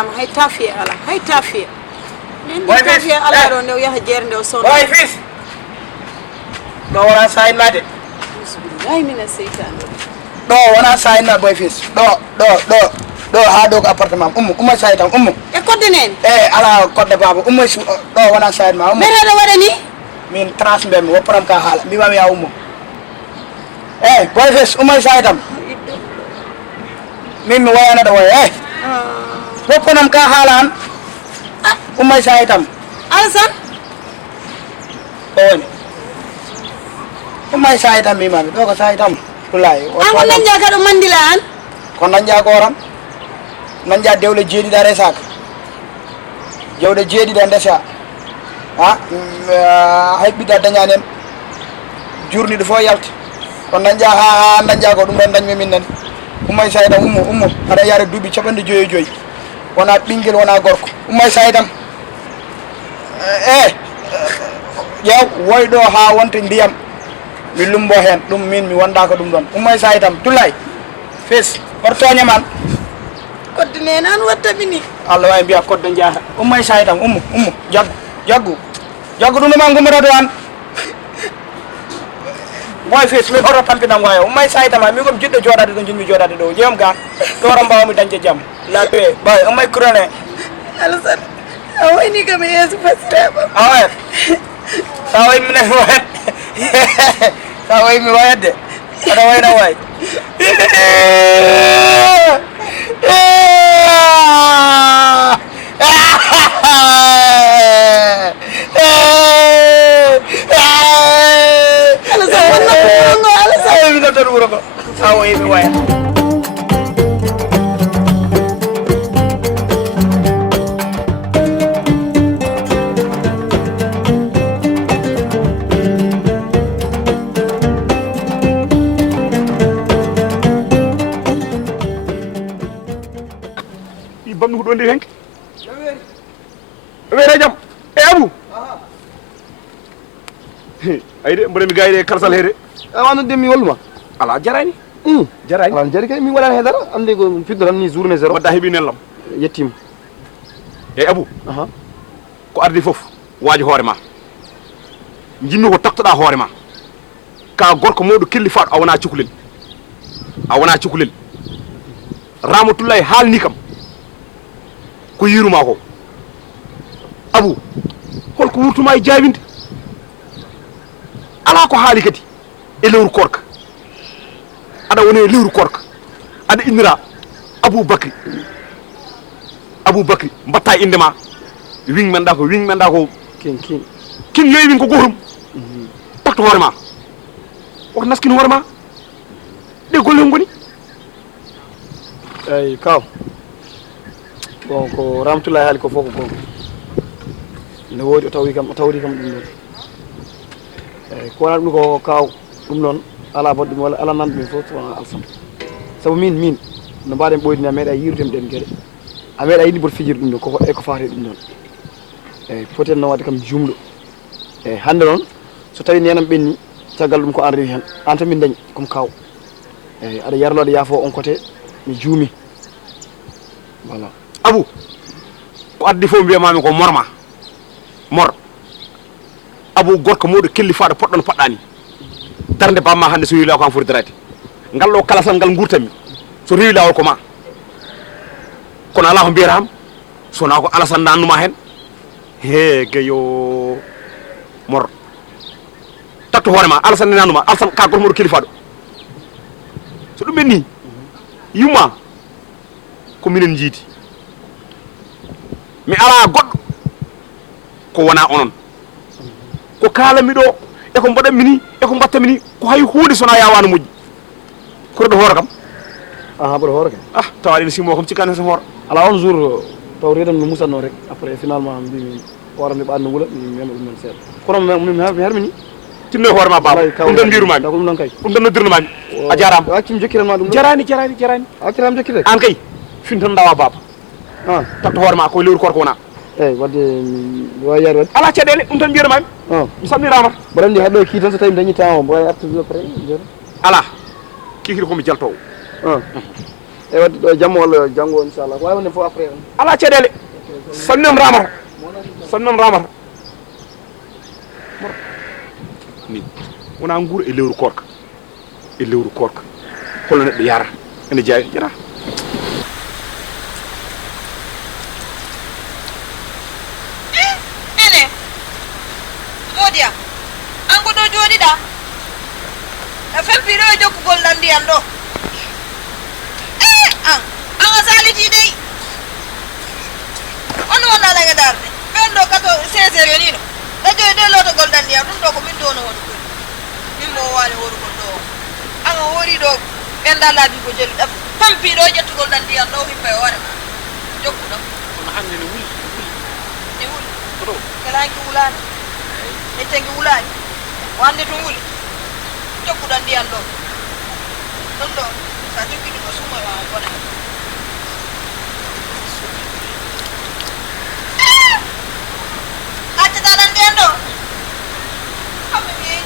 ñama hay tafiya ala hay tafiya boy tafiya ala do ndew yaha jeer ndew son boy fils do wala sayin ma de bismillah mina seytan do wala sayin ma boy fils do ha do appartement umma sayitam e kodde nen ala kodde baba umma do wala sayin ma mere do wada ni min transmem wo pram ka hala mi mami ya umma boy fils umma sayitam min mi wayana do way woponam ka halan umma sayitam alsan on umma sayitam mi mami do ko sayitam wallahi an nan jaga do mandilan kon nan jagoram nan ja dewle jeedi dare sak jewde jeedi da ndesa haybida dañanen journi do fo yalti kon nan ja ha nan jago dum don dañmi min nan umma sayitam ummo ada yare dubi capande joyi wona bingel wona gorko umma sayitam yew woydo ha wonte ndiyam mi lumbo hen dum min mi wonda ko dum don umma sayitam tulay fes ortoña man kodde nen an watta bini Allah way biya kodde jaha umma sayitam ummo jaggu dum ma ngumata do an boy fes mi oro tampinam wayo umma sayitam mi gom jiddo jodade do jinmi jodade do jeyam ga doram bawmi dañje jam la be bay umma krone alsan awani kam yesu fasiraba away saway mi ne wayat saway mi wayade ada wayna way alsan mi do wuro ko saway mi wayat bam ko dondi henk were jam abu ayde mbere mi gayde karsal hede wano dem mi walluma ala jarani jarani ala jari kay mi wala hedara ande ko fiddo tan ni journée zéro wadda hebi nellam yettim abu ko ardi fof waji hoore ma jinno ko taktoda hoore ma ka gorko modu kelli faado a wona cukulel Ramatullahi halni kam ko yiruma ko abu holko wurtuma e jawinde ala ko haali kadi e lewru korka ada woni e lewru korka ada indira aboubacry mbatta inde ma wing men da ko kin yoyi wing ko gotum takto hoore ma o naskin hoore ma de golle ngoni ay kaw bon ko Ramatullahi haali ko fof ko gonga ne woodi o tawri kam ɗum ɗon ko wona ɗum ko kaw ɗum noon ala boɗɗum walla ala nan ɗum fof wona alsam sabu min no mbaɗen ɓoydini a meeɗa yirdem ɗen gueɗe a meeɗa yiɗi mboɗo fijiri ɗum ɗon ko fate ɗum ɗon eyyi peut-être noon wadde kam jumɗo eyyi hande noon so tawi nenam ɓenni caggal ɗum ko an rewi hen an tan min dañi comme kaw eyyi aɗa yarlode yaafo on côté mi juumi voilà abu ko addi fof mbiyamami ko mor abu gorko moɗo kelli faɗo poɗɗon paɗɗani darde bamma hande so rewi law kam foti darade ngal ɗo kalasal ngal gurtanmi so rewi lawol ko ma kono ala ko mbiyatama sona ko alasan nannuma hen he geyo mor tatto hoorema alasan ne nannuma alasan ka gorko moɗo kelli faɗo so ɗum ɓenni yumma ko minen jiidi mi ala goɗɗo ko wona onon ko kalami ɗo eko mbaɗanmi ni eko mbattami ni ko hay hunde sona yawano moƴƴi korɗo hoore kam ɓoɗo hoore kam tawaɗi no simo kam cikkani so hoore ala on jour taw redam no musanno rek après finalement mbimi hoorande ɓanno wuula mi mema ɗum noon seeɗa kono mi hermini tinno e hoore ma baba ɗum tan mbirumami ɗum ɗon kay ɗum tan noddirnomami a jarama accimi jokkiranma ɗum jarani accirama jokkirde an kay fin tan dawa baba tatto hoore ma ko lewru korko wona eyyi wadde mi wawi yaade wadde ala caɗele ɗum tan mbiyatmami mi samnirama mbaɗa andi haɗo kii tan so tawi mi dañi temps o mbo wawi artude après ala kikiɗe komi jaltowo e wadde ɗo jamma walla janngo inchallah ko wawi wonde fof après on ala caɗele salminon ramata salminon ramata ni wona nguuro e lewru korka e lewru korka holno neɗɗo yara ene jeeya jara ene modiya an ko ɗo jooɗiɗa e felpiɗo e jokkugol ɗan ndiyam ɗo an a saliti dey on wonnaɗaga darde ɓen ɗo 16 yonino ɗa joyi de lotogol ɗan ndiyam ɗum ɗo ko min dono woɗu koy min mo wani worugol ɗo an o wori ɗo ɓen da laabi ko jeli ɗa pampiɗo ƴettugol ɗan ndiyam ɗo himɓe e hoore ma jokkuɗo kono hande ne wuli ne wuli oɗo kelanki wulani eccenki wulani o hande tum wuli jokkuɗan ndiyam ɗo ɗum ɗo sa jokki ɗum o suma ma bona accataɗan ndiyam ɗo hamɓe mbiyeyi